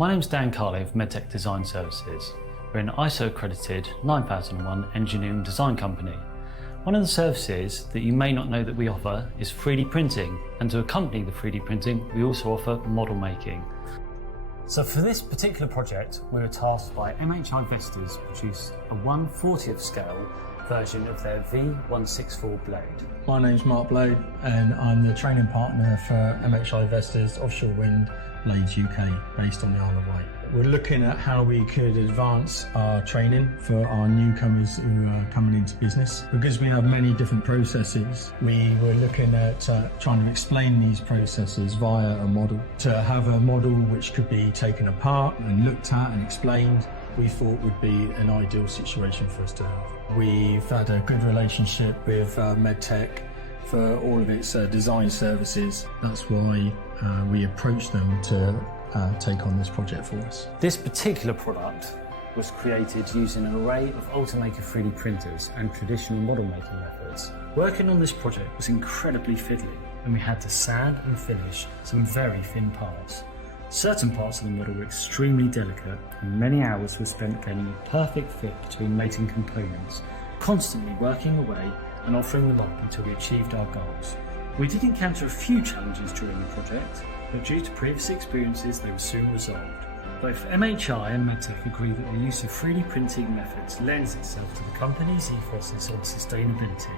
My name's Dan Carley of MedTec Design Services. We're an ISO accredited 9001 engineering design company. One of the services that you may not know that we offer is 3D printing, and to accompany the 3D printing we also offer model making. So for this particular project we were tasked by MHI Vestas to produce a 1/40th scale version of their V164 blade. My name's Mark Blade and I'm the training partner for MHI Vestas Offshore Wind Blades UK, based on the Isle of Wight. We're looking at how we could advance our training for our newcomers who are coming into business. Because we have many different processes, we were looking at trying to explain these processes via a model. To have a model which could be taken apart and looked at and explained, we thought would be an ideal situation for us to have. We've had a good relationship with MedTec for all of its design services. That's why we approached them to take on this project for us. This particular product was created using an array of Ultimaker 3D printers and traditional model making methods. Working on this project was incredibly fiddly, and we had to sand and finish some very thin parts. Certain parts of the model were extremely delicate, and many hours were spent getting a perfect fit between mating components, constantly working away and offering them up until we achieved our goals. We did encounter a few challenges during the project, but due to previous experiences they were soon resolved. Both MHI and MedTec agree that the use of 3D printing methods lends itself to the company's ethos on sustainability.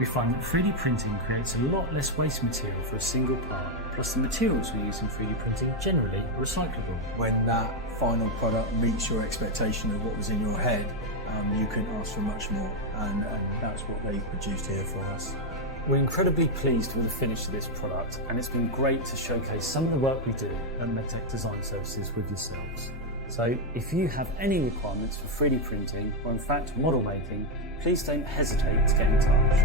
We find that 3D printing creates a lot less waste material for a single part, plus the materials we use in 3D printing generally are recyclable. When that final product meets your expectation of what was in your head, you can ask for much more, and that's what they've produced here for us. We're incredibly pleased with the finish of this product, and it's been great to showcase some of the work we do at MedTec Design Services with yourselves. So if you have any requirements for 3D printing, or in fact model making, please don't hesitate to get in touch.